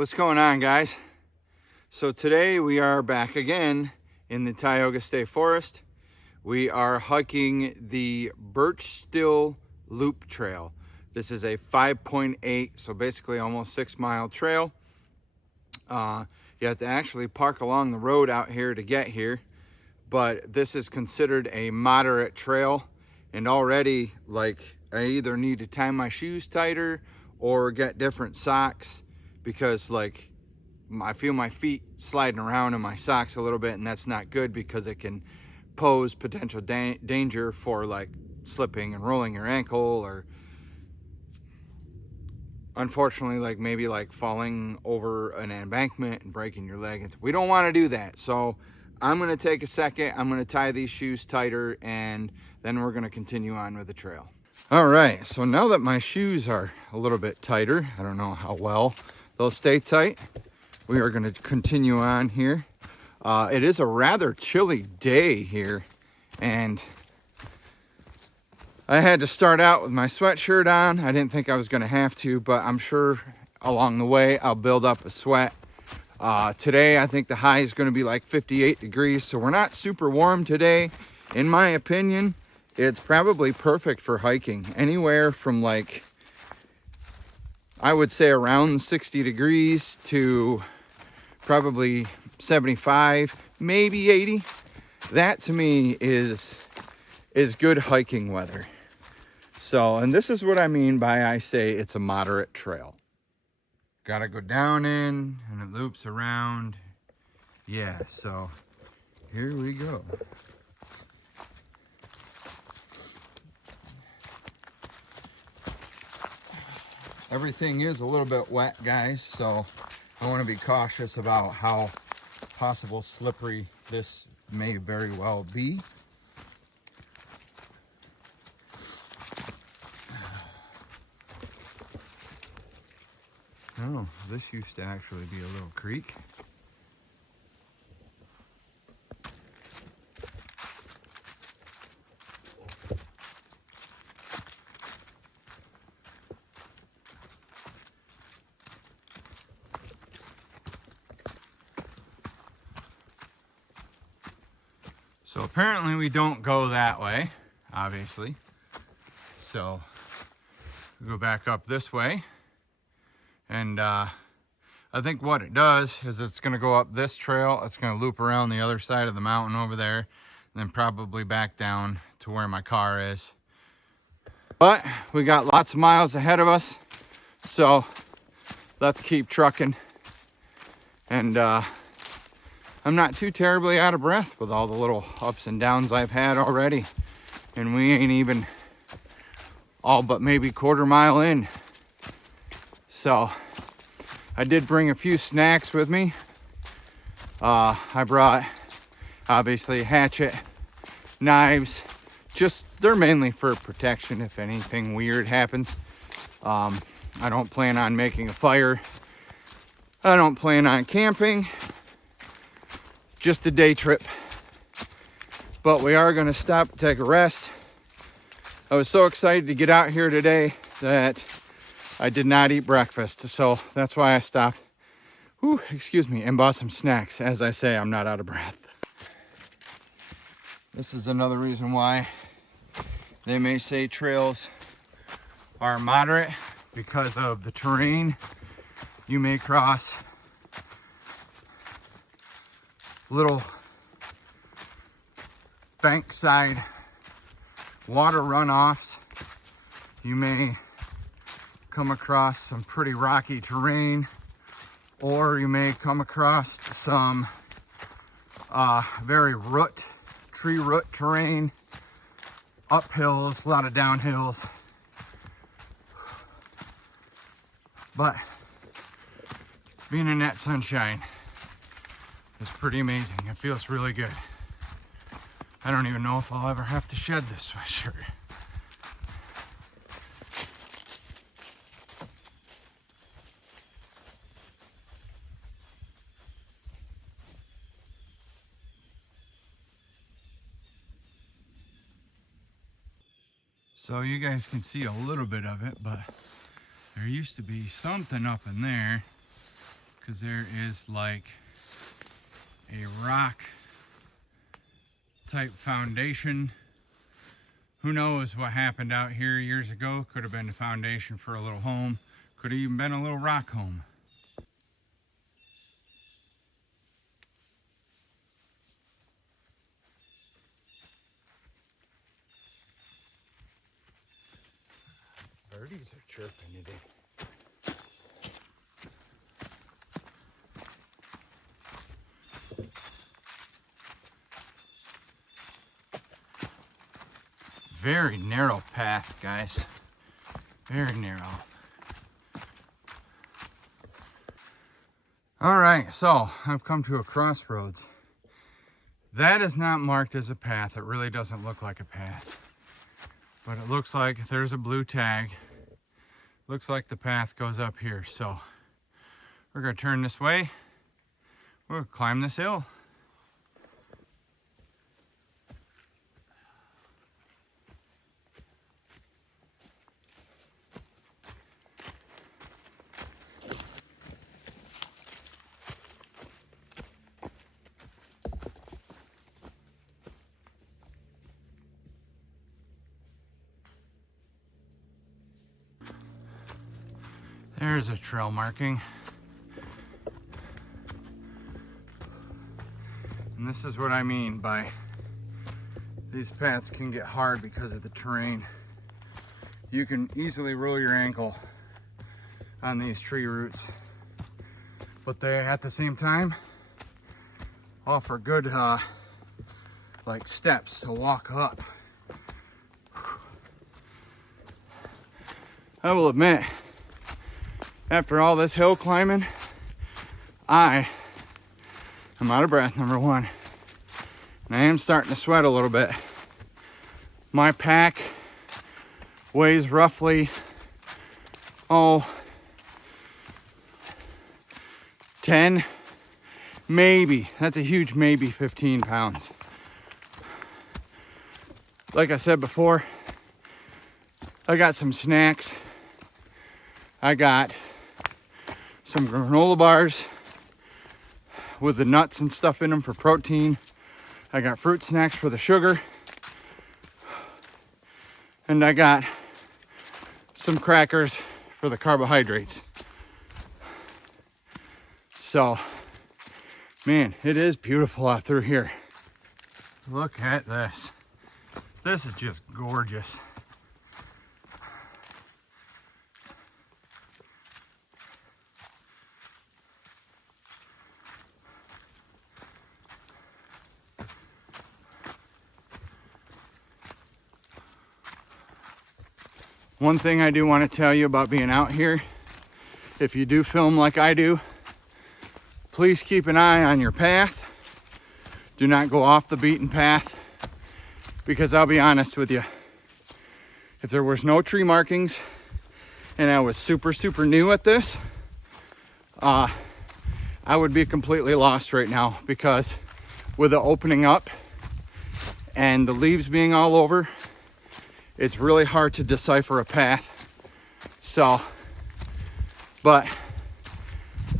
What's going on, guys? So today we are back again in the Tioga State Forest. We are hiking the Birch Still Loop Trail. This is a 5.8, so basically almost 6-mile trail. You have to actually park along the road out here to get here, but this is considered a moderate trail, and already like I either need to tie my shoes tighter or get different socks, because like I feel my feet sliding around in my socks a little bit, and that's not good because it can pose potential danger for like slipping and rolling your ankle, or unfortunately like maybe like falling over an embankment and breaking your leg. We don't want to do that. So I'm going to take a second, I'm going to tie these shoes tighter, and then we're going to continue on with the trail. All right, so now that my shoes are a little bit tighter, I don't know how well they'll stay tight, we are going to continue on here. It is a rather chilly day here, and I had to start out with my sweatshirt on. I didn't think I was going to have to, but I'm sure along the way I'll build up a sweat. Today I think the high is going to be like 58 degrees, so we're not super warm today. In my opinion, it's probably perfect for hiking. Anywhere from like, I would say around 60 degrees to probably 75, maybe 80. That to me is good hiking weather. So, and this is what I mean by I say it's a moderate trail. Gotta go down in and it loops around. Yeah, so here we go. Everything is a little bit wet, guys, so I want to be cautious about how possible slippery this may very well be. Oh, this used to actually be a little creek. So apparently we don't go that way, obviously. So we go back up this way. And I think what it does is it's going to go up this trail. It's going to loop around the other side of the mountain over there, and then probably back down to where my car is. But we got lots of miles ahead of us, so let's keep trucking. And I'm not too terribly out of breath with all the little ups and downs I've had already. And we ain't even all but maybe quarter mile in. So I did bring a few snacks with me. I brought obviously a hatchet, knives, just they're mainly for protection if anything weird happens. I don't plan on making a fire. I don't plan on camping. Just a day trip. But we are going to stop, take a rest. I was so excited to get out here today that I did not eat breakfast. So that's why I stopped. Excuse me, and bought some snacks. As I say, I'm not out of breath. This is another reason why they may say trails are moderate, because of the terrain. You may cross little bankside water runoffs. You may come across some pretty rocky terrain, or you may come across some very tree root terrain, uphills, a lot of downhills. But being in that sunshine is pretty amazing. It feels really good. I don't even know if I'll ever have to shed this sweatshirt. So you guys can see a little bit of it, but there used to be something up in there. because there is like a rock type foundation. Who knows what happened out here years ago? Could have been the foundation for a little home. Could have even been a little rock home. Birdies are chirping today. Very narrow path, guys. Very narrow. All right, so I've come to a crossroads. That is not marked as a path. It really doesn't look like a path. But it looks like there's a blue tag. Looks like the path goes up here. So we're gonna turn this way. We'll climb this hill. There's a trail marking. And this is what I mean by these paths can get hard because of the terrain. You can easily roll your ankle on these tree roots, but they at the same time offer good like steps to walk up. I will admit, after all this hill climbing, I am out of breath, number one. And I am starting to sweat a little bit. My pack weighs roughly, 10, maybe. That's a huge maybe, 15 pounds. Like I said before, I got some snacks. I got some granola bars with the nuts and stuff in them for protein. I got fruit snacks for the sugar. And I got some crackers for the carbohydrates. So, man, it is beautiful out through here. Look at this. This is just gorgeous. One thing I do want to tell you about being out here, if you do film like I do, please keep an eye on your path. Do not go off the beaten path, because I'll be honest with you, if there was no tree markings and I was super new at this, I would be completely lost right now, because with the opening up and the leaves being all over, it's really hard to decipher a path. So, but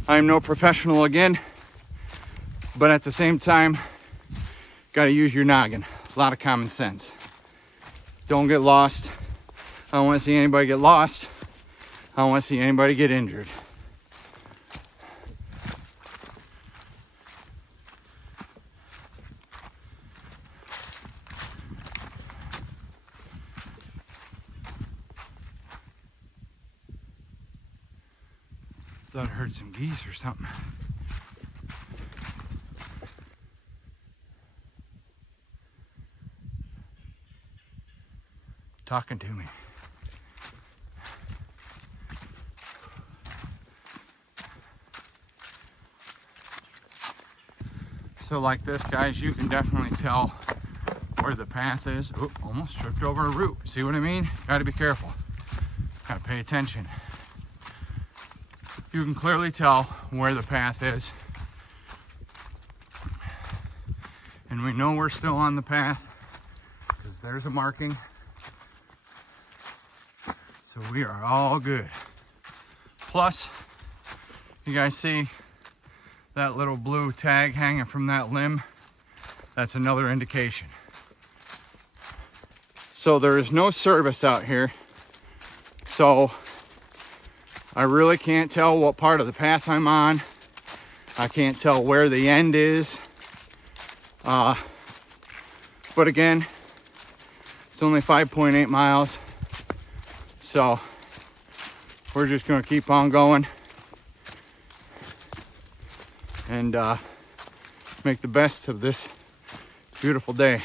I'm no professional again, but at the same time, gotta use your noggin. A lot of common sense. Don't get lost. I don't want to see anybody get lost. I don't want to see anybody get injured. Thought I heard some geese or something. Talking to me. So like this, guys, you can definitely tell where the path is. Oop, almost tripped over a root. See what I mean? Gotta be careful. Gotta pay attention. You can clearly tell where the path is. And we know we're still on the path because there's a marking. So we are all good. Plus, you guys see that little blue tag hanging from that limb, that's another indication. So there is no service out here. So I really can't tell what part of the path I'm on. I can't tell where the end is. But again, it's only 5.8 miles. So we're just gonna keep on going and make the best of this beautiful day.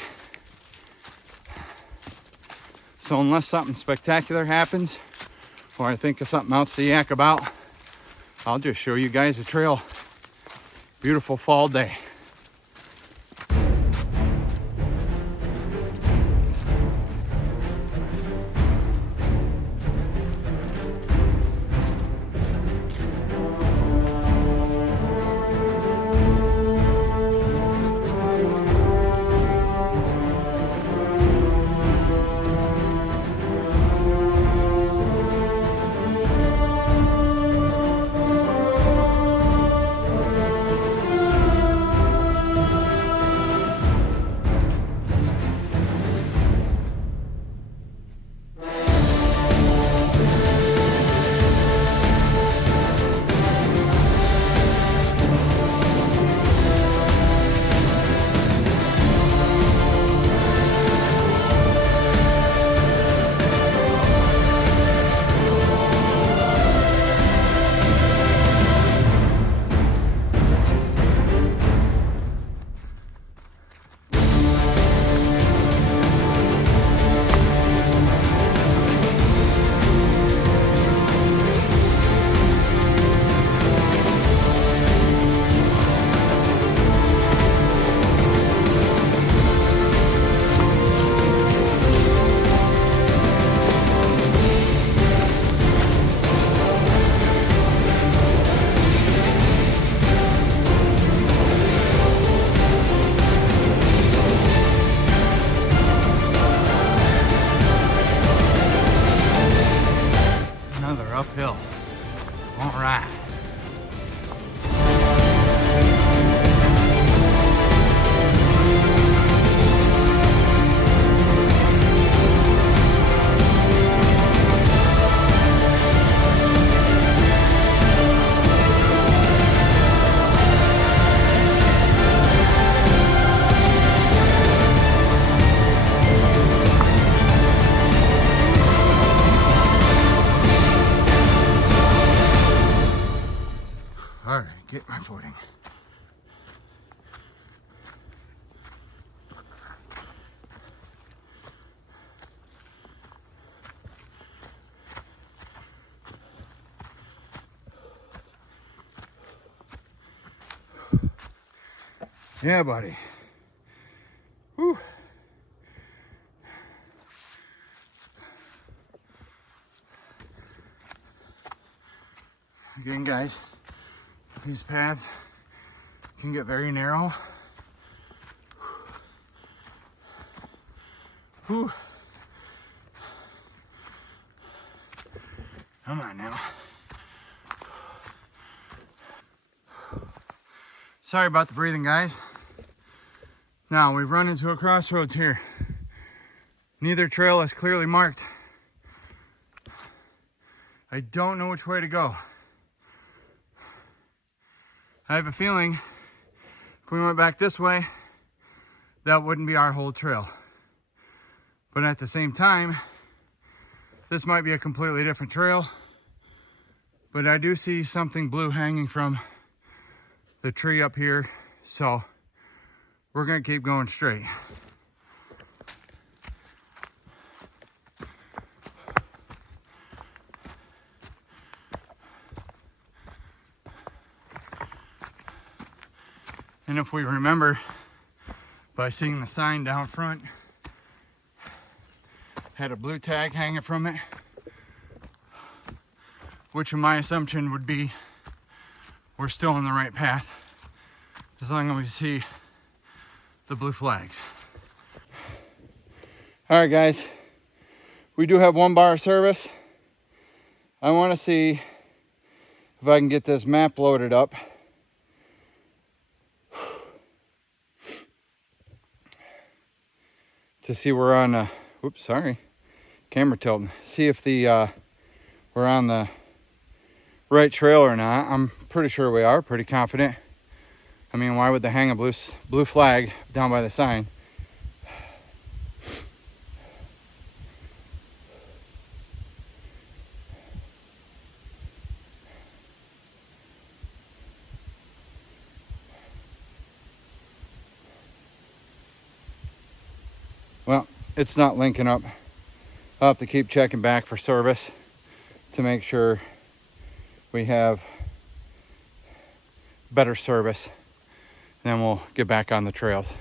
So unless something spectacular happens, or I think of something else to yak about, I'll just show you guys a trail. Beautiful fall day. Uphill. All right. All right, get my footing. Yeah, buddy. Whew. Again, guys, these paths can get very narrow. Whew. Come on now. Sorry about the breathing, guys. Now we've run into a crossroads here. Neither trail is clearly marked. I don't know which way to go. I have a feeling if we went back this way, that wouldn't be our whole trail. But at the same time, this might be a completely different trail. But I do see something blue hanging from the tree up here. So we're gonna keep going straight. And if we remember, by seeing the sign down front, had a blue tag hanging from it, which in my assumption would be we're still on the right path, as long as we see the blue flags. All right, guys, we do have 1 bar of service. I want to see if I can get this map loaded up to see we're on a, whoops, sorry, camera tilting. See if we're on the right trail or not. I'm pretty sure we are, pretty confident. I mean, why would they hang a blue flag down by the sign? Well, it's not linking up. I'll have to keep checking back for service to make sure we have better service. Then we'll get back on the trails.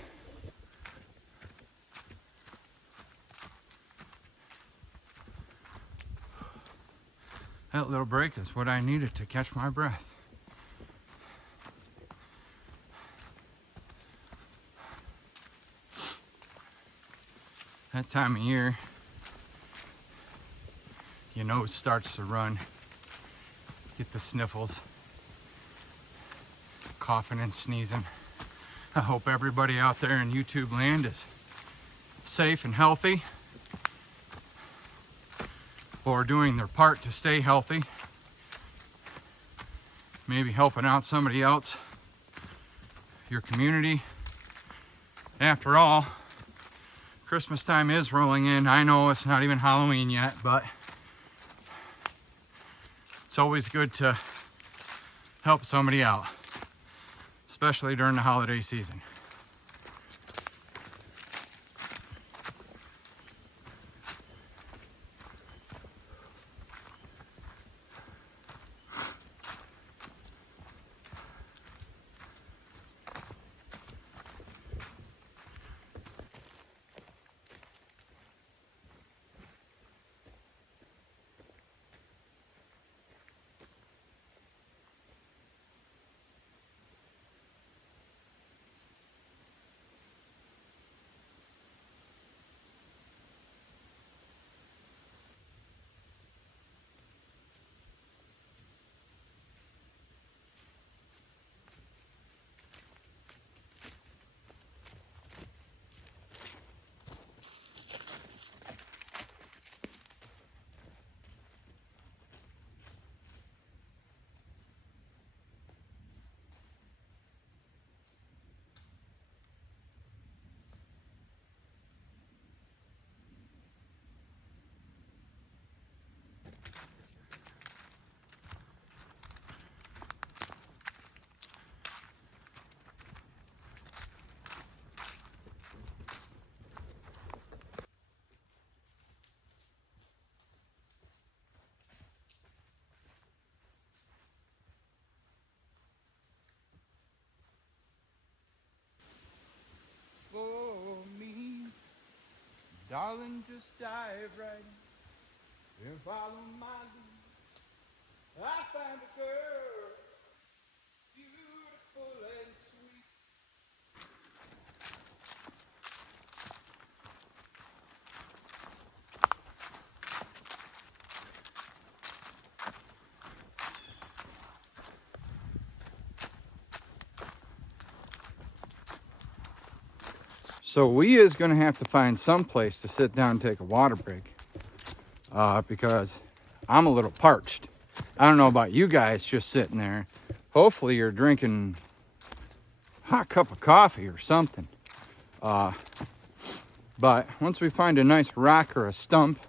That little break is what I needed to catch my breath. That time of year, your nose starts to run, get the sniffles, coughing and sneezing. I hope everybody out there in YouTube land is safe and healthy, or doing their part to stay healthy. Maybe helping out somebody else, your community. After all, Christmas time is rolling in. I know it's not even Halloween yet, but it's always good to help somebody out, especially during the holiday season. For me, darling, just dive right in and follow my lead. I found a girl, beautiful and sweet. So we is gonna have to find some place to sit down and take a water break, because I'm a little parched. I don't know about you guys just sitting there. Hopefully you're drinking a hot cup of coffee or something. But once we find a nice rock or a stump,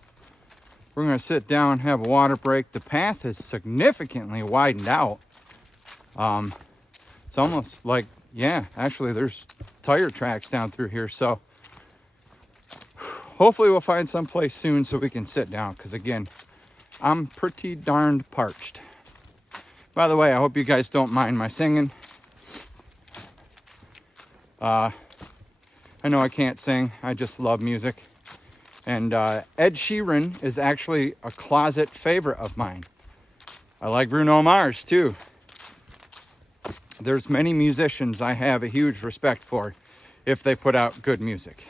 we're gonna sit down, have a water break. The path is significantly widened out. It's almost like, yeah, actually there's tire tracks down through here. So hopefully we'll find some place soon so we can sit down, because again, I'm pretty darned parched. By the way, I hope you guys don't mind my singing. I know I can't sing, I just love music. And Ed Sheeran is actually a closet favorite of mine. I like Bruno Mars too. There's many musicians I have a huge respect for if they put out good music.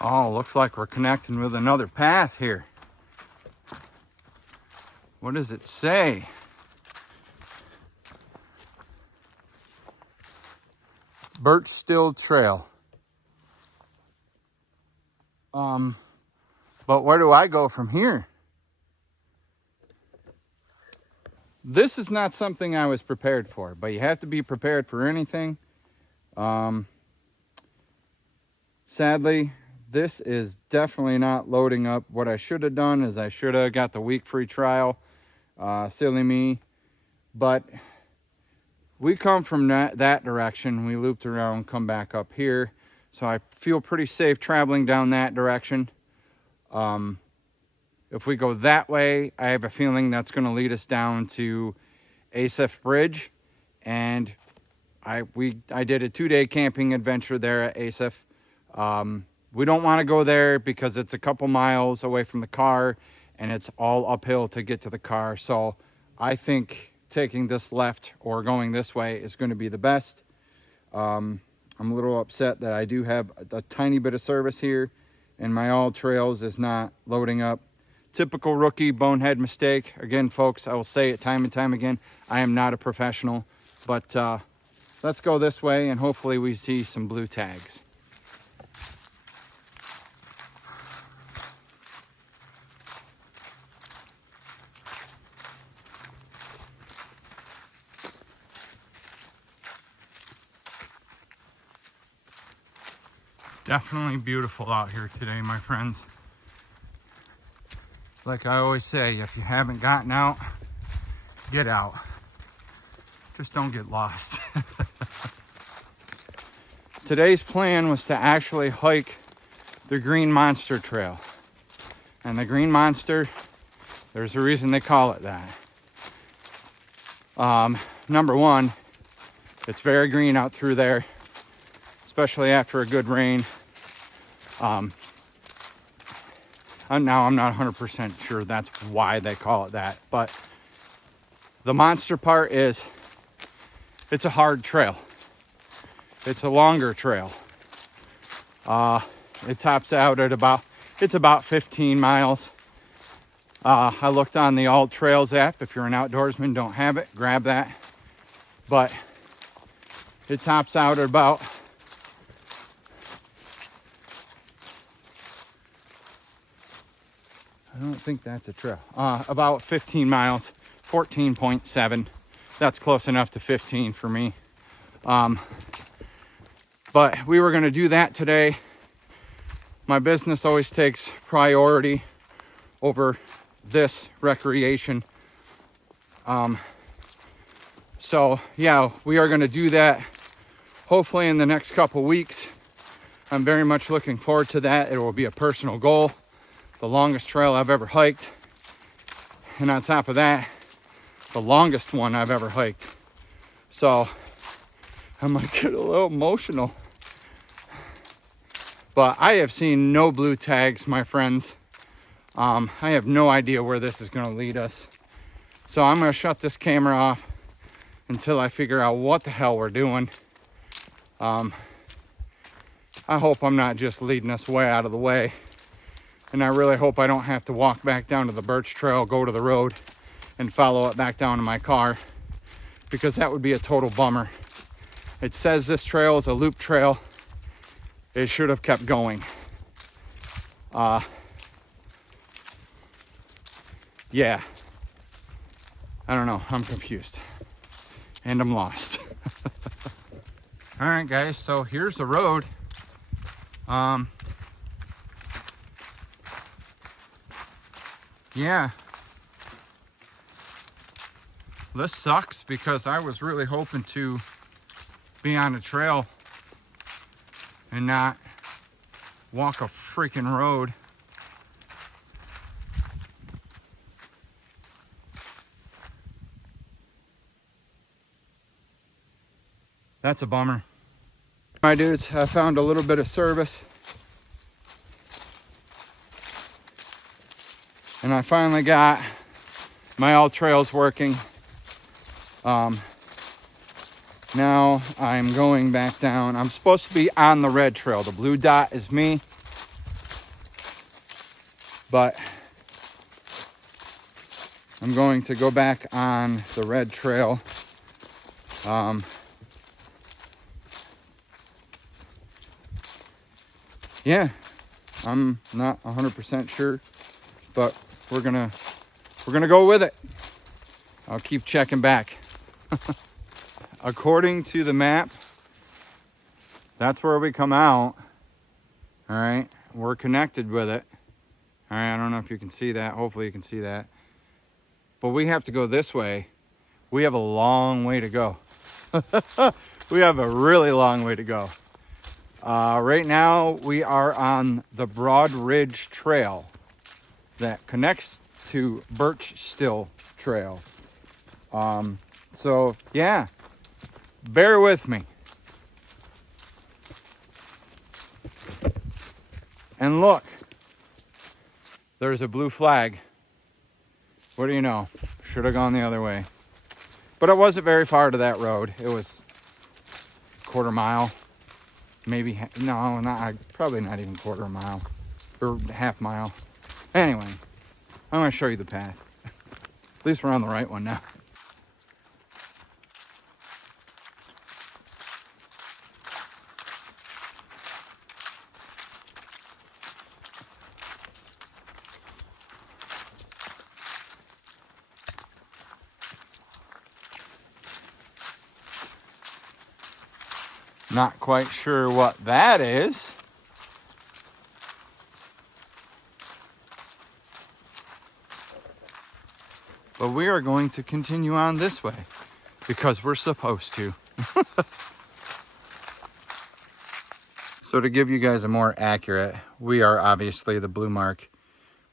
Oh, looks like we're connecting with another path here. What does it say? Birch Still Trail. But where do I go from here? This is not something I was prepared for, but you have to be prepared for anything. Sadly, this is definitely not loading up. What I should have done is I should have got the week free trial. Silly me. But we come from that direction. We looped around, come back up here. So I feel pretty safe traveling down that direction. If we go that way, I have a feeling that's going to lead us down to Asif Bridge. And I did a 2-day camping adventure there at Asif. We don't want to go there because it's a couple miles away from the car and it's all uphill to get to the car. So I think taking this left or going this way is going to be the best. I'm a little upset that I do have a tiny bit of service here and my All Trails is not loading up. Typical rookie bonehead mistake. Again, folks, I will say it time and time again. I am not a professional, but let's go this way and hopefully we see some blue tags. Definitely beautiful out here today, my friends. Like I always say, if you haven't gotten out, get out. Just don't get lost. Today's plan was to actually hike the Green Monster Trail. And the Green Monster, there's a reason they call it that. Number one, it's very green out through there, especially after a good rain. Now I'm not 100% sure that's why they call it that, but the monster part is it's a hard trail. It's a longer trail. It tops out at about 15 miles. I looked on the All Trails app. If you're an outdoorsman, don't have it, grab that. But it tops out at about I don't think that's a trail. About 15 miles, 14.7. That's close enough to 15 for me. But we were going to do that today. My business always takes priority over this recreation. So yeah, we are going to do that hopefully in the next couple weeks. I'm very much looking forward to that. It will be a personal goal. The longest trail I've ever hiked. And on top of that, the longest one I've ever hiked. So I might get a little emotional. But I have seen no blue tags, my friends. I have no idea where this is going to lead us. So I'm going to shut this camera off until I figure out what the hell we're doing. I hope I'm not just leading us way out of the way. And I really hope I don't have to walk back down to the Birch Trail, go to the road, and follow it back down to my car, because that would be a total bummer. It says this trail is a loop trail. It should have kept going. Yeah. I don't know. I'm confused. And I'm lost. All right, guys. So here's the road. Yeah, this sucks because I was really hoping to be on a trail and not walk a freaking road. That's a bummer. My dudes, I found a little bit of service. And I finally got my All Trails working. Now I'm going back down. I'm supposed to be on the red trail. The blue dot is me. But I'm going to go back on the red trail. Yeah, I'm not 100% sure, but we're gonna go with it. I'll keep checking back. According to the map, that's where we come out. All right, we're connected with it. All right, I don't know if you can see that. Hopefully you can see that. But we have to go this way. We have a long way to go. We have a really long way to go. Right now, we are on the Broad Ridge Trail that connects to Birch Still Trail. So, yeah, bear with me. And look, there's a blue flag. What do you know? Should have gone the other way. But it wasn't very far to that road. It was a quarter mile. Maybe, no, probably not even quarter mile. Or half mile. Anyway, I'm going to show you the path. At least we're on the right one now. Not quite sure what that is. But we are going to continue on this way because we're supposed to. So to give you guys a more accurate, we are obviously the blue mark.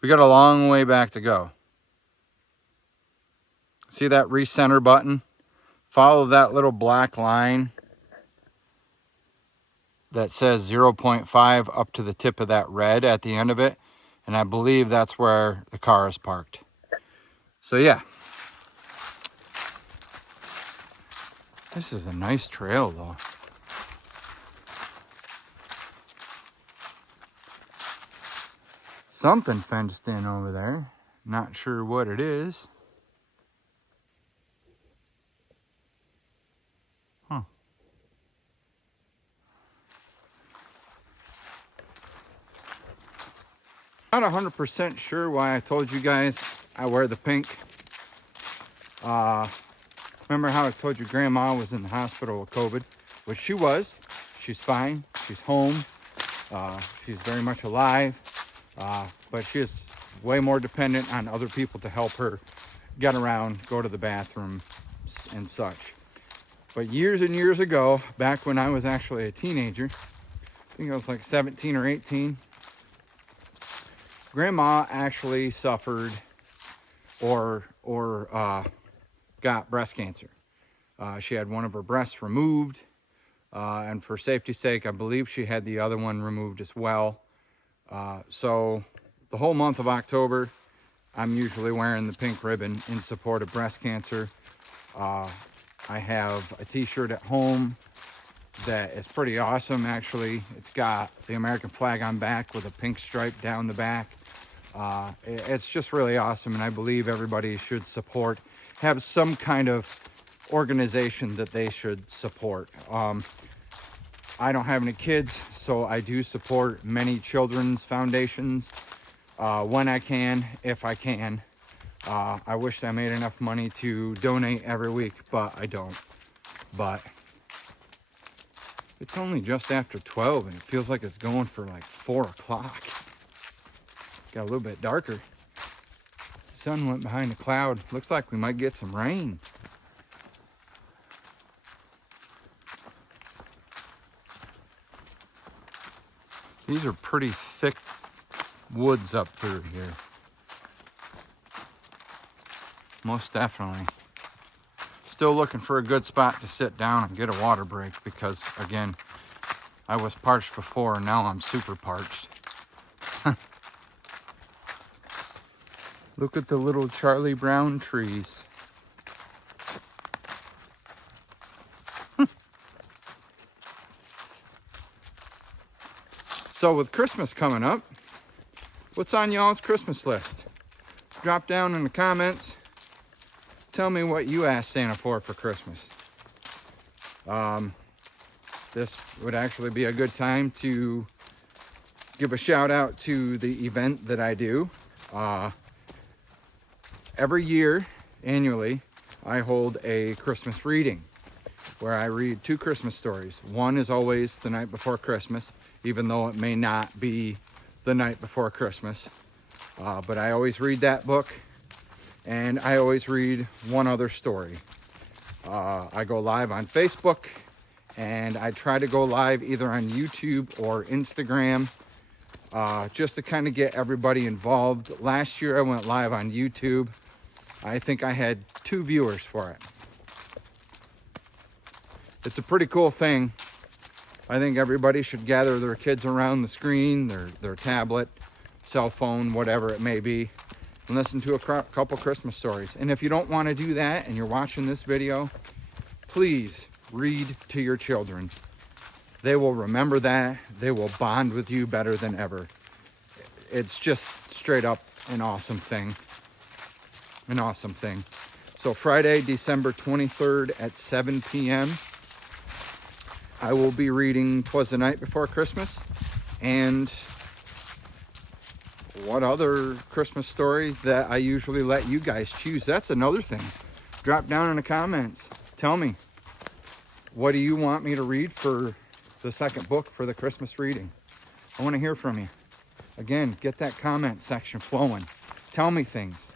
We got a long way back to go. See that recenter button? Follow that little black line that says 0.5 up to the tip of that red at the end of it. And I believe that's where the car is parked. So yeah. This is a nice trail though. Something fenced in over there. Not sure what it is. Huh. Not 100% sure why I told you guys I wear the pink. Remember how I told you Grandma was in the hospital with COVID? Which she was. She's fine. She's home. She's very much alive. But she is way more dependent on other people to help her get around, go to the bathroom, and such. But years and years ago, back when I was actually a teenager, I think I was like 17 or 18, Grandma actually suffered or got breast cancer. She had one of her breasts removed, and for safety's sake, I believe she had the other one removed as well. So the whole month of October, I'm usually wearing the pink ribbon in support of breast cancer. I have a t-shirt at home that is pretty awesome, actually. It's got the American flag on back with a pink stripe down the back. It's just really awesome, and I believe everybody should support, have some kind of organization that they should support. I don't have any kids, so I do support many children's foundations when I can, if I can. I wish I made enough money to donate every week, but I don't. But it's only just after 12, and it feels like it's going for like 4 o'clock. Got a little bit darker. The sun went behind the cloud. Looks like we might get some rain. These are pretty thick woods up through here. Most definitely. Still looking for a good spot to sit down and get a water break because, again, I was parched before and now I'm super parched. Look at the little Charlie Brown trees. So with Christmas coming up, what's on y'all's Christmas list? Drop down in the comments. tell me what you asked Santa for Christmas. This would actually be a good time to give a shout out to the event that I do. Every year, annually, I hold a Christmas reading where I read 2 Christmas stories. One is always the night before Christmas, even though it may not be the night before Christmas. But I always read that book, and I always read one other story. I go live on Facebook, and I try to go live either on YouTube or Instagram, just to kind of get everybody involved. Last year I went live on YouTube. I think I had 2 viewers for it. It's a pretty cool thing. I think everybody should gather their kids around the screen, their tablet, cell phone, whatever it may be, and listen to a couple Christmas stories. And if you don't want to do that and you're watching this video, please read to your children. They will remember that. They will bond with you better than ever. It's just straight up an awesome thing. An awesome thing. So Friday, December 23rd at 7 p.m., I will be reading 'Twas the Night Before Christmas, and what other Christmas story that I usually let you guys choose. That's another thing. Drop down in the comments. Tell me, what do you want me to read for the second book for the Christmas reading? I want to hear from you. Again, get that comment section flowing. Tell me things.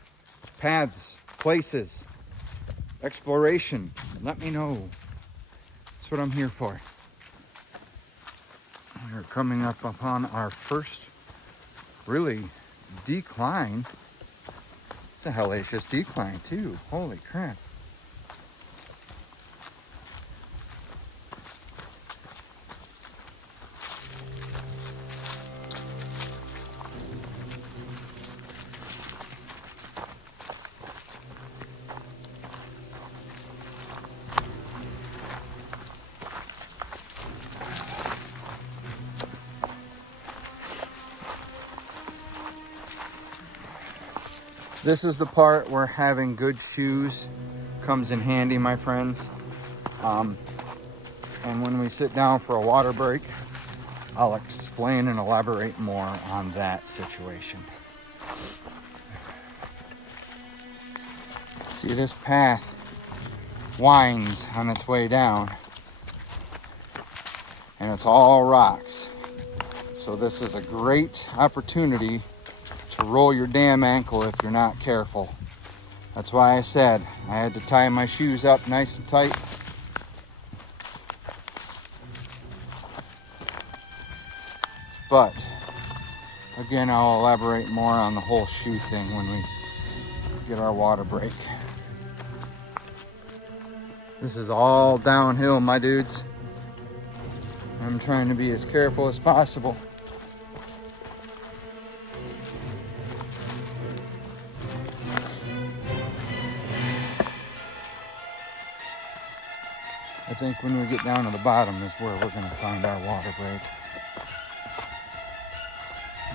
Paths, places, exploration. Let me know. That's what I'm here for. We're coming up upon our first really decline. It's a hellacious decline too. Holy crap. This is the part where having good shoes comes in handy, my friends. And when we sit down for a water break, I'll explain and elaborate more on that situation. See, this path winds on its way down, and it's all rocks. So this is a great opportunity to roll your damn ankle if you're not careful. That's why I said I had to tie my shoes up nice and tight. But again, I'll elaborate more on the whole shoe thing when we get our water break. This is all downhill, my dudes. I'm trying to be as careful as possible. I think when we get down to the bottom is where we're going to find our water break.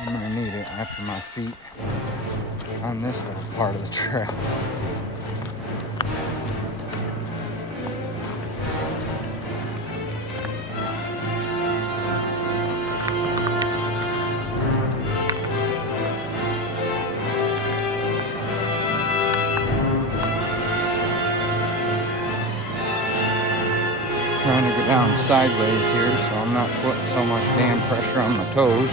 I'm going to need it after my feet on this little part of the trail. Trying to go down sideways here so I'm not putting so much damn pressure on my toes.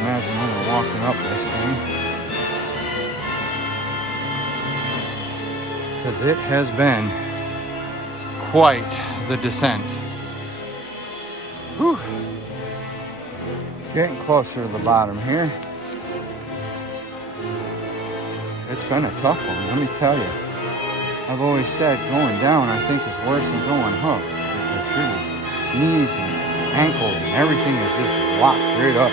Imagine when we're walking up this thing, because it has been quite the descent. Whew. Getting closer to the bottom here. It's been a tough one, let me tell you. I've always said going down I think is worse than going up, because your knees and ankles and everything is just locked right up.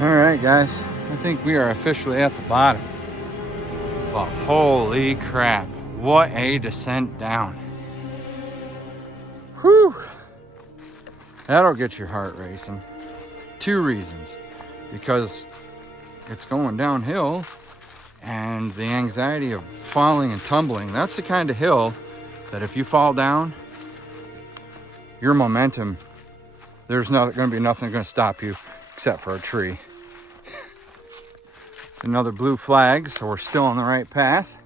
Alright guys, I think we are officially at the bottom. But holy crap, what a descent down. Whew! That'll get your heart racing. 2 reasons. Because it's going downhill, and the anxiety of falling and tumbling, that's the kind of hill that if you fall down, your momentum, there's not going to be nothing going to stop you except for a tree. Another blue flag, so we're still on the right path.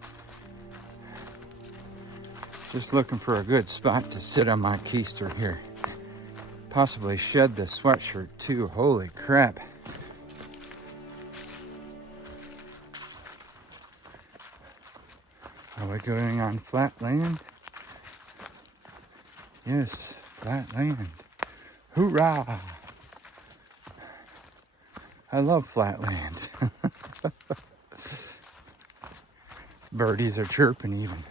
Just looking for a good spot to sit on my keister here. Possibly shed the sweatshirt too. Holy crap. Are we going on flat land? Yes, flat land. Hoorah! I love flat land. Birdies are chirping even.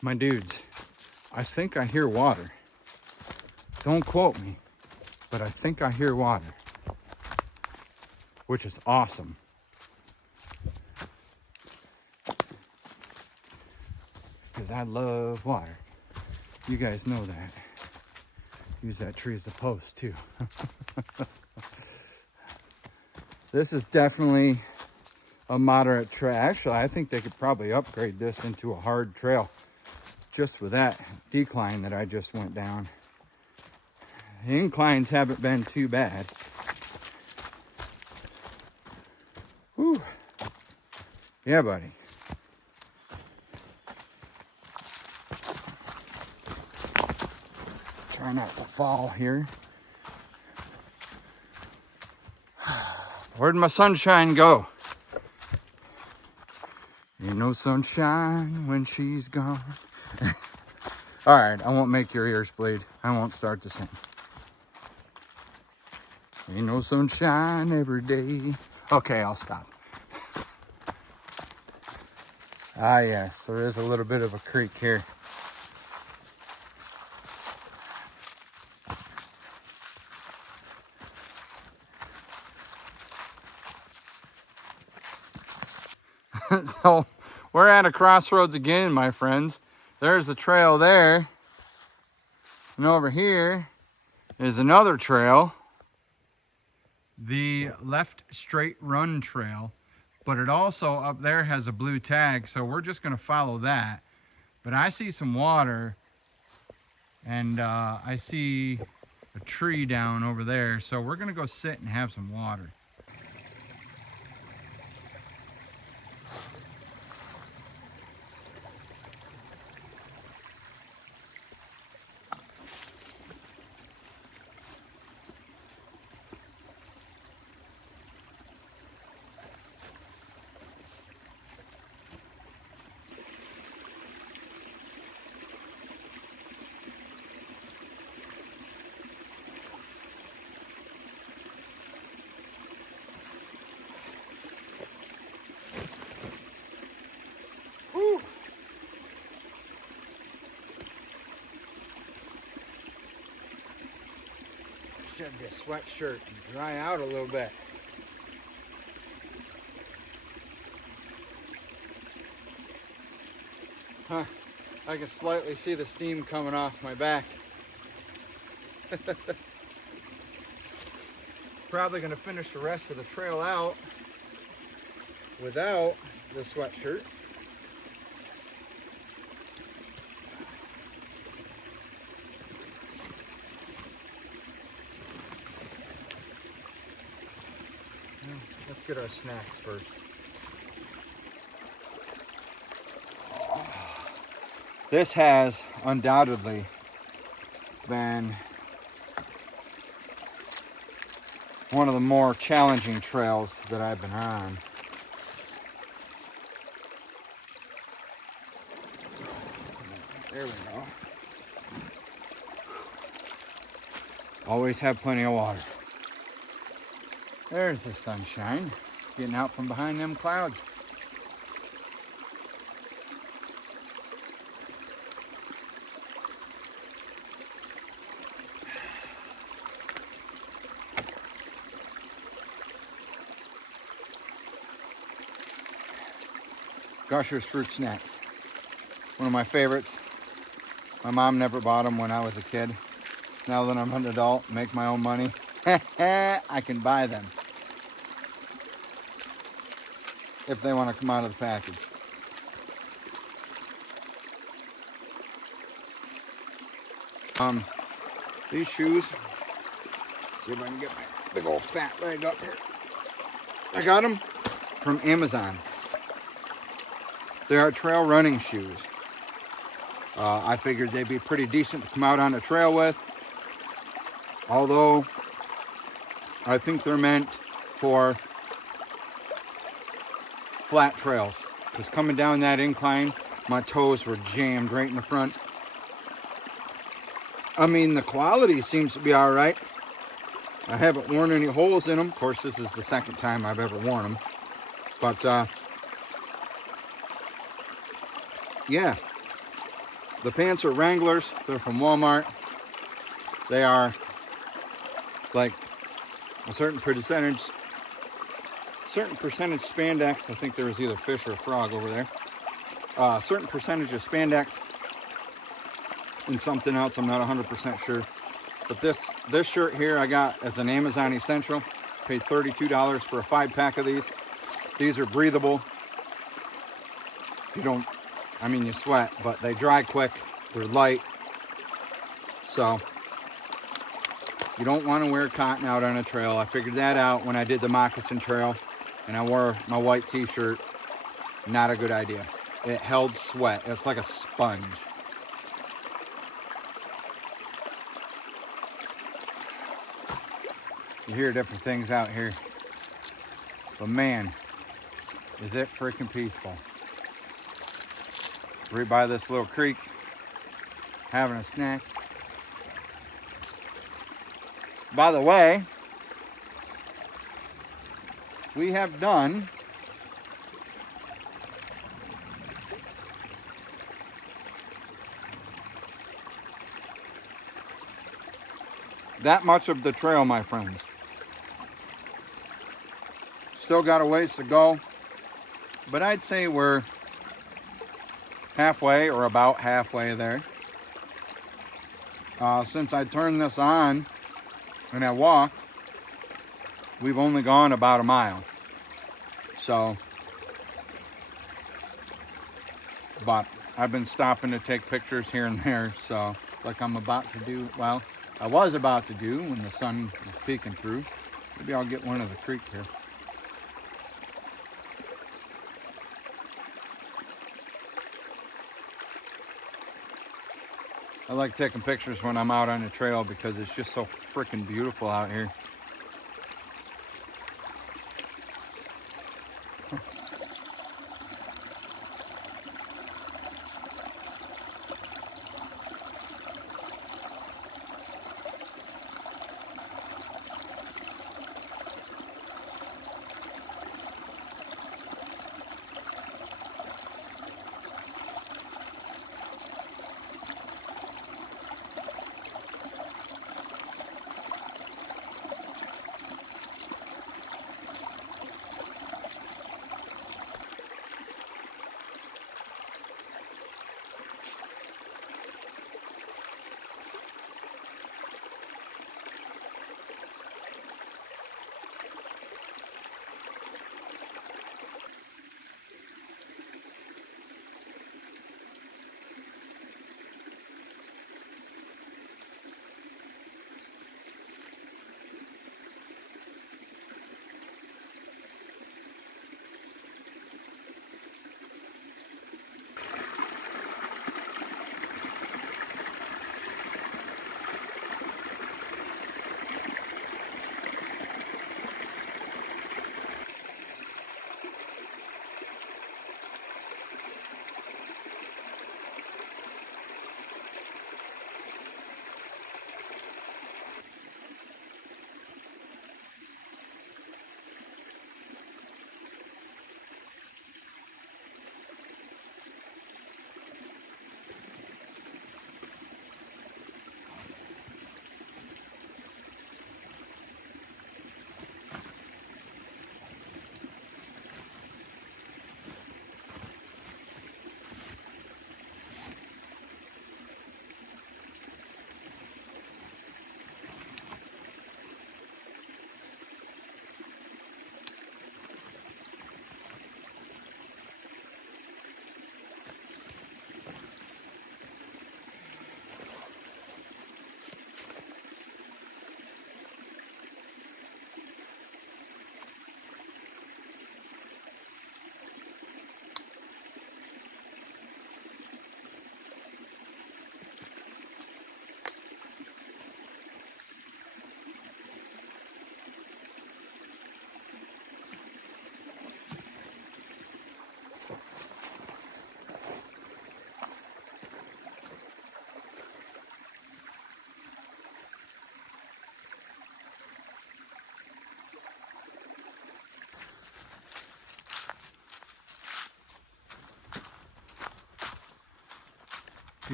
My dudes, I think I hear water. Don't quote me, but I think I hear water, which is awesome. Because I love water. You guys know that. Use that tree as a post too. This is definitely a moderate trail. Actually, I think they could probably upgrade this into a hard trail just with that decline that I just went down. The inclines haven't been too bad. Whew. Yeah, buddy. Try not to fall here. Where'd my sunshine go? Ain't no sunshine when she's gone. All right, I won't make your ears bleed. I won't start to sing. Ain't no sunshine every day. Okay, I'll stop. Ah, yes, there is a little bit of a creek here. So we're at a crossroads again, my friends. There's a trail there. And over here is another trail. The left straight run trail. But it also up there has a blue tag. So we're just going to follow that. But I see some water. And I see a tree down over there. So we're going to go sit and have some water. Shed this sweatshirt and dry out a little bit. Huh, I can slightly see the steam coming off my back. Probably gonna finish the rest of the trail out without the sweatshirt. Let's get our snacks first. This has undoubtedly been one of the more challenging trails that I've been on. There we go. Always have plenty of water. There's the sunshine getting out from behind them clouds. Gushers fruit snacks. One of my favorites. My mom never bought them when I was a kid. Now that I'm an adult, make my own money, I can buy them if they want to come out of the package. These shoes, see if I can get my big old fat leg up here. I got them from Amazon. They are trail running shoes. I figured they'd be pretty decent to come out on the trail with. Although, I think they're meant for flat trails. Because coming down that incline, my toes were jammed right in the front. I mean, the quality seems to be all right. I haven't worn any holes in them. Of course, this is the second time I've ever worn them. But, yeah. The pants are Wranglers. They're from Walmart. They are like a certain percentage spandex. I think there was either fish or a frog over there. Certain percentage of spandex and something else. I'm not 100% sure. But this shirt here I got as an Amazon Essential. Paid $32 for a 5-pack of these. These are breathable. You sweat, but they dry quick. They're light. So, you don't want to wear cotton out on a trail. I figured that out when I did the moccasin trail and I wore my white t-shirt. Not a good idea. It held sweat. It's like a sponge. You hear different things out here. But man, is it freaking peaceful. Right by this little creek, having a snack. By the way, we have done that much of the trail, my friends. Still got a ways to go, but I'd say we're halfway or about halfway there. Since I turned this on and I walked, we've only gone about a mile. So, but I've been stopping to take pictures here and there. So, like I'm about to do, well, I was about to do when the sun is peeking through. Maybe I'll get one of the creek here. I like taking pictures when I'm out on the trail because it's just so freaking beautiful out here.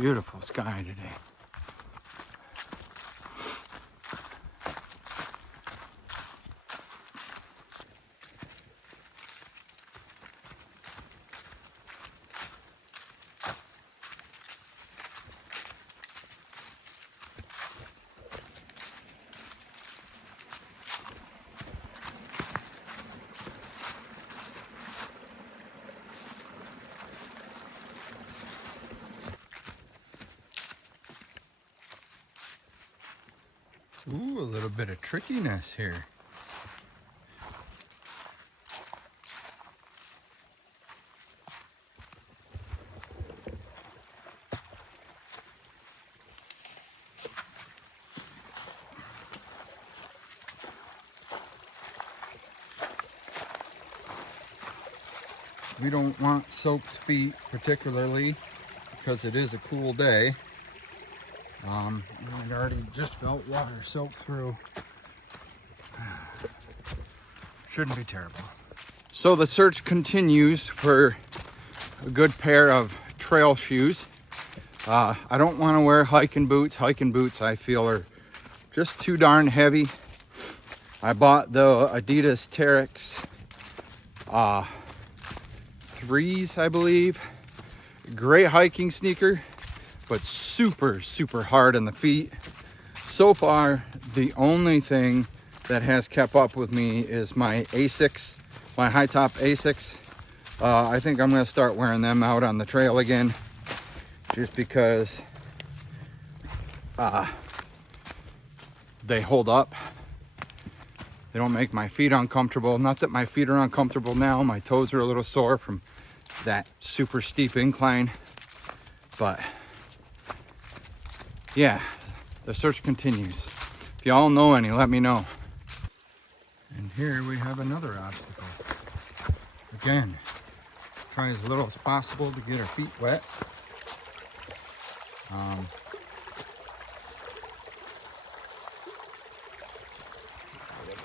Beautiful sky today. Ooh, a little bit of trickiness here. We don't want soaked feet particularly because it is a cool day. It already just felt water soaked through. Shouldn't be terrible. So the search continues for a good pair of trail shoes. I don't want to wear hiking boots. Hiking boots I feel are just too darn heavy. I bought the Adidas Terex 3s, I believe. Great hiking sneaker, but super, super hard on the feet. So far, the only thing that has kept up with me is my Asics, my high top Asics. I think I'm gonna start wearing them out on the trail again, just because they hold up. They don't make my feet uncomfortable. Not that my feet are uncomfortable now. My toes are a little sore from that super steep incline. But yeah, the search continues. If y'all know any, let me know. And here we have another obstacle. Again, try as little as possible to get our feet wet.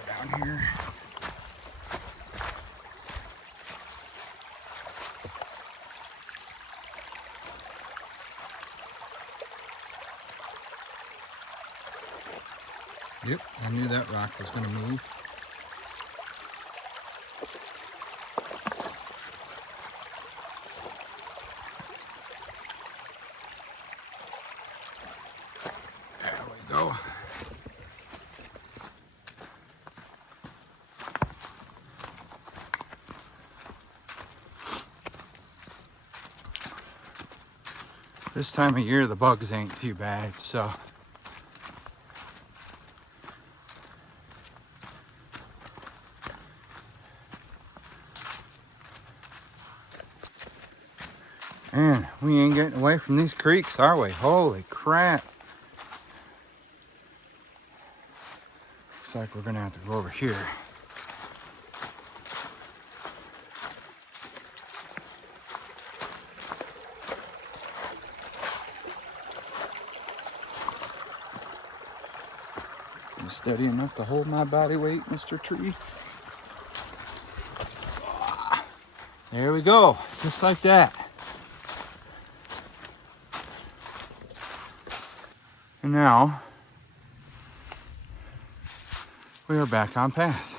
Down here. Yep, I knew that rock was going to move. There we go. This time of year, the bugs ain't too bad, so. Man, we ain't getting away from these creeks, are we? Holy crap. Looks like we're gonna have to go over here. You steady enough to hold my body weight, Mr. Tree? There we go, just like that. And now, we are back on path.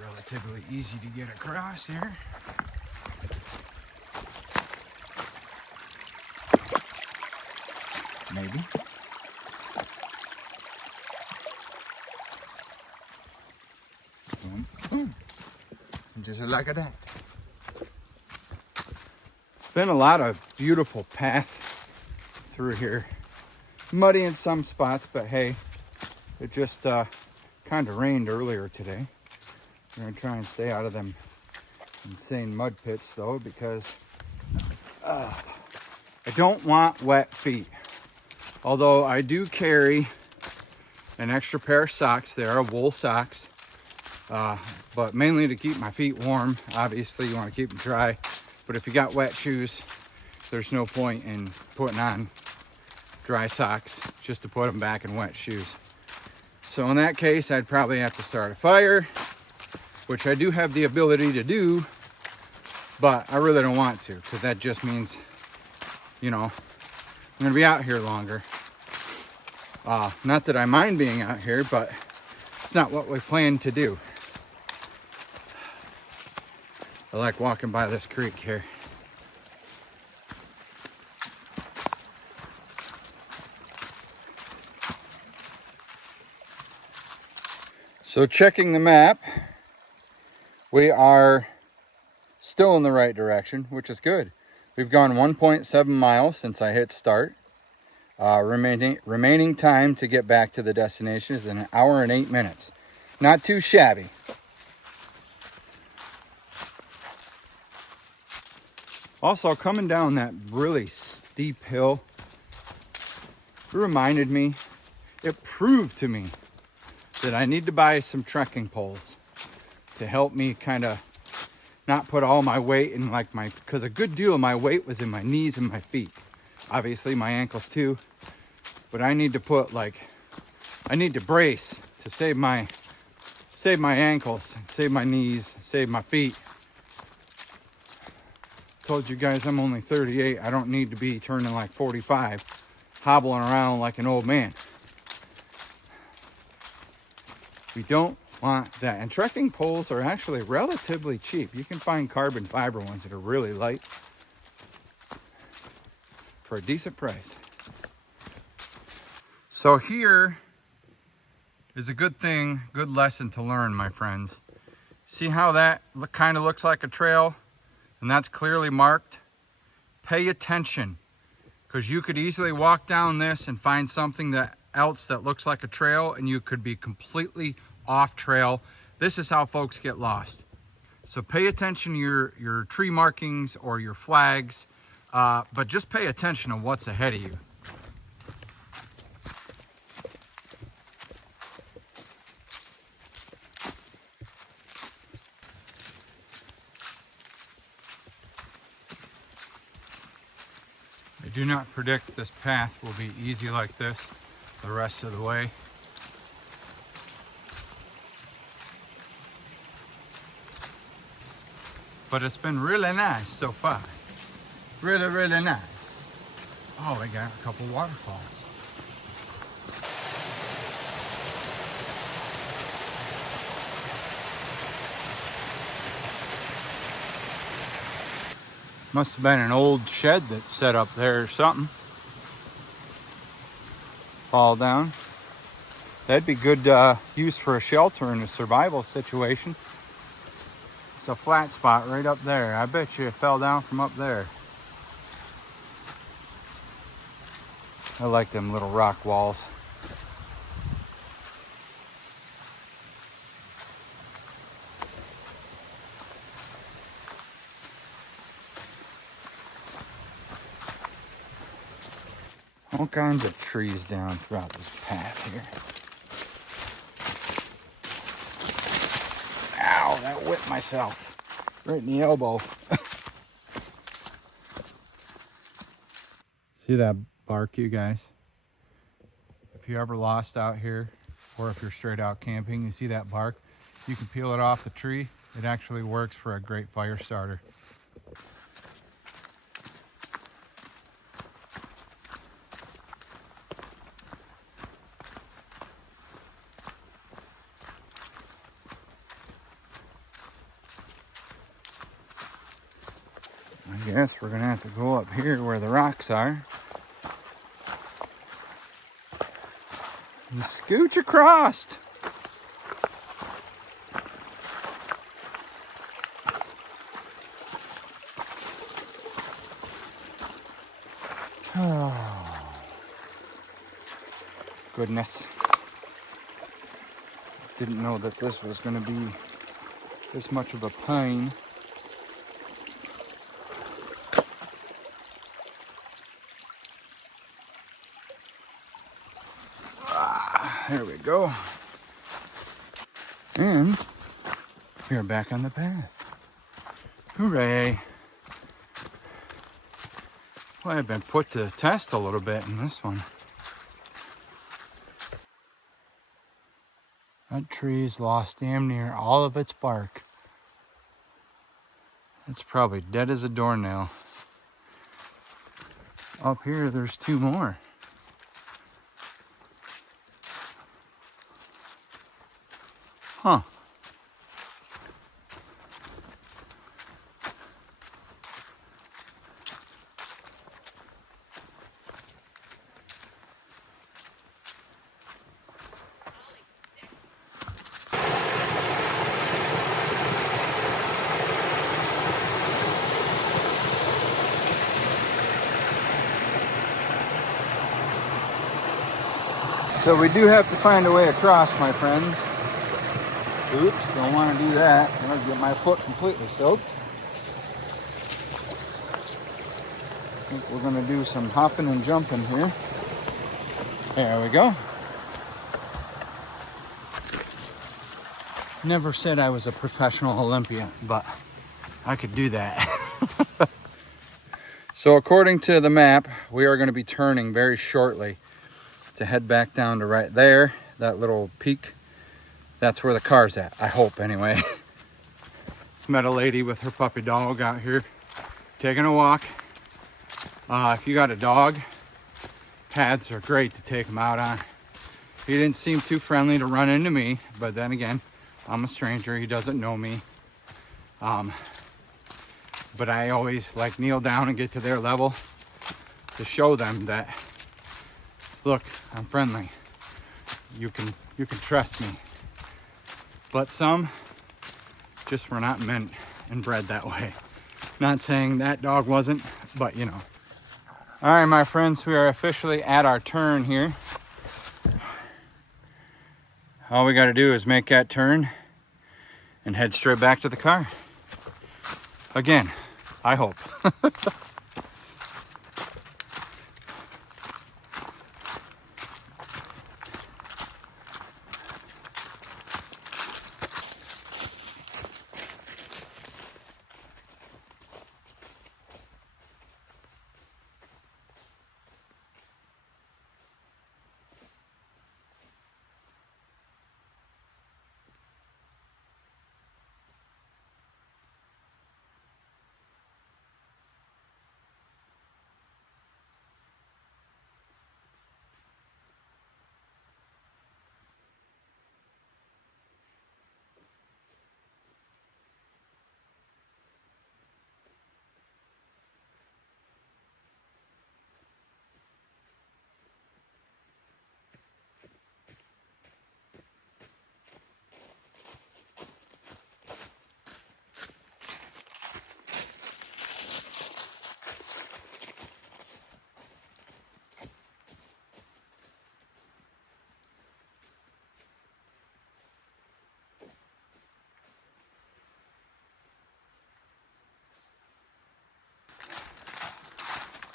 Relatively easy to get across here. Maybe. Boom, boom. Just like that. Been a lot of beautiful paths through here. Muddy in some spots, but hey, it just kind of rained earlier today. We're gonna try and stay out of them insane mud pits though, because I don't want wet feet. Although I do carry an extra pair of socks. They are wool socks, but mainly to keep my feet warm. Obviously you want to keep them dry, but if you got wet shoes, there's no point in putting on dry socks just to put them back in wet shoes. So in that case, I'd probably have to start a fire, which I do have the ability to do, but I really don't want to, because that just means, you know, I'm gonna be out here longer. Not that I mind being out here, but it's not what we plan to do. I like walking by this creek here. So checking the map, we are still in the right direction, which is good. We've gone 1.7 miles since I hit start. Remaining time to get back to the destination is 1 hour and 8 minutes. Not too shabby. Also, coming down that really steep hill, it reminded me, it proved to me that I need to buy some trekking poles to help me kind of not put all my weight in because a good deal of my weight was in my knees and my feet. Obviously my ankles too, but I need to I need to brace to save my ankles, save my knees, save my feet. Told you guys I'm only 38. I don't need to be turning like 45, hobbling around like an old man. We don't want that. And trekking poles are actually relatively cheap. You can find carbon fiber ones that are really light for a decent price. So here is a good lesson to learn, my friends. See how that kind of looks like a trail? And that's clearly marked? Pay attention, because you could easily walk down this and find something else that looks like a trail, and you could be completely off trail. This is how folks get lost. So pay attention to your tree markings or your flags, but just pay attention to what's ahead of you. I do not predict this path will be easy like this the rest of the way. But it's been really nice so far. Really, really nice. Oh, we got a couple waterfalls. Must have been an old shed that's set up there or something. Fall down. That'd be good use for a shelter in a survival situation. It's a flat spot right up there. I bet you it fell down from up there. I like them little rock walls. All kinds of trees down throughout this path here. Ow, that whipped myself right in the elbow. See that bark, you guys? If you're ever lost out here, or if you're straight out camping, you see that bark, you can peel it off the tree. It actually works for a great fire starter. I guess we're gonna have to go up here where the rocks are and scooch across. Oh, goodness. Didn't know that this was gonna be this much of a pain. There we go. And we are back on the path. Hooray. Well, I've been put to the test a little bit in this one. That tree's lost damn near all of its bark. It's probably dead as a doornail. Up here, there's 2 more. Huh. So we do have to find a way across, my friends. Oops, don't want to do that. I'm going to get my foot completely soaked. I think we're going to do some hopping and jumping here. There we go. Never said I was a professional Olympian, but I could do that. So according to the map, we are going to be turning very shortly to head back down to right there, that little peak. That's where the car's at, I hope anyway. Met a lady with her puppy dog out here taking a walk. If you got a dog, paths are great to take them out on. He didn't seem too friendly to run into me, but then again, I'm a stranger, he doesn't know me. But I always like kneel down and get to their level to show them that, look, I'm friendly. You can trust me. But some just were not meant and bred that way. Not saying that dog wasn't, but you know. All right, my friends, we are officially at our turn here. All we got to do is make that turn and head straight back to the car. Again, I hope.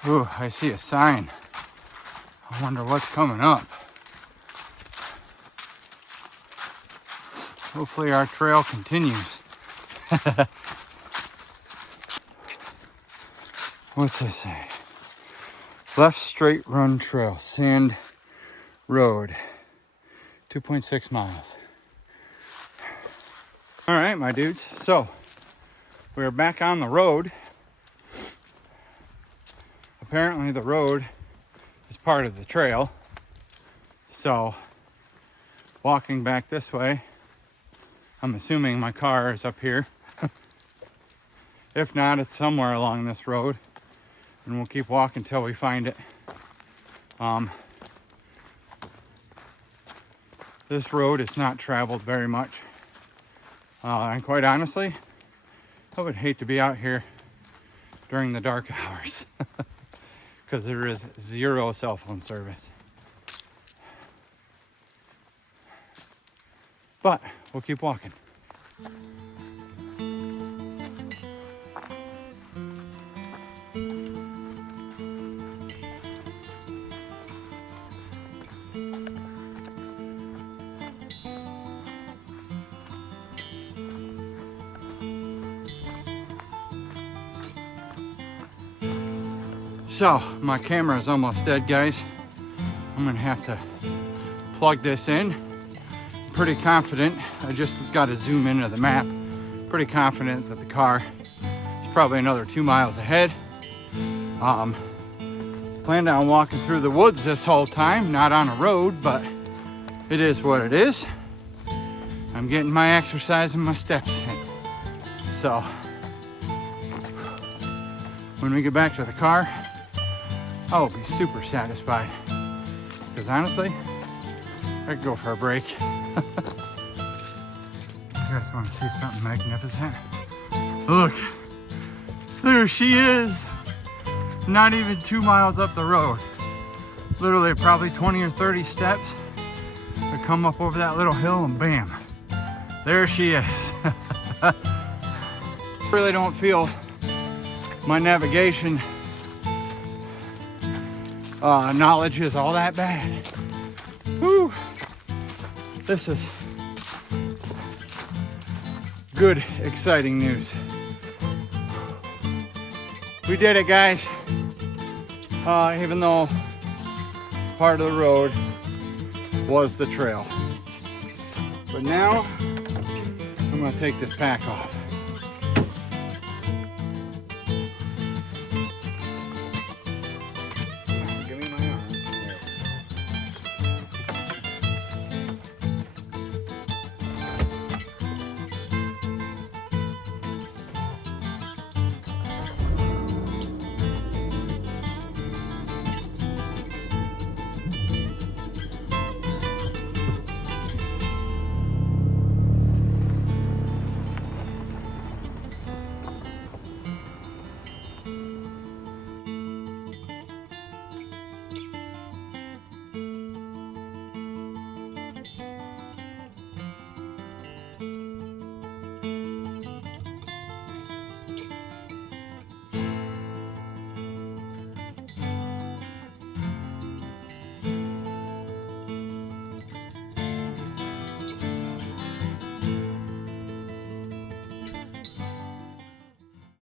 Ooh, I see a sign. I wonder what's coming up. Hopefully our trail continues. What's this say? Left straight run trail, sand road, 2.6 miles. All right, my dudes. So we're back on the road. Apparently the road is part of the trail. So walking back this way, I'm assuming my car is up here. If not, it's somewhere along this road, and we'll keep walking till we find it. This road is not traveled very much. And quite honestly, I would hate to be out here during the dark hours because there is zero cell phone service. But we'll keep walking. So my camera is almost dead, guys. I'm gonna have to plug this in. I'm pretty confident. I just got to zoom into the map. Pretty confident that the car is probably another 2 miles ahead. Planned on walking through the woods this whole time, not on a road, but it is what it is. I'm getting my exercise and my steps in. So when we get back to the car, I will be super satisfied. Because honestly, I could go for a break. You guys want to see something magnificent? Look, there she is. Not even 2 miles up the road. Literally probably 20 or 30 steps. I come up over that little hill and bam, there she is. Really don't feel my navigation knowledge is all that bad. Whew. This is good, exciting news. We did it, guys. Even though part of the road was the trail. But now I'm gonna take this pack off.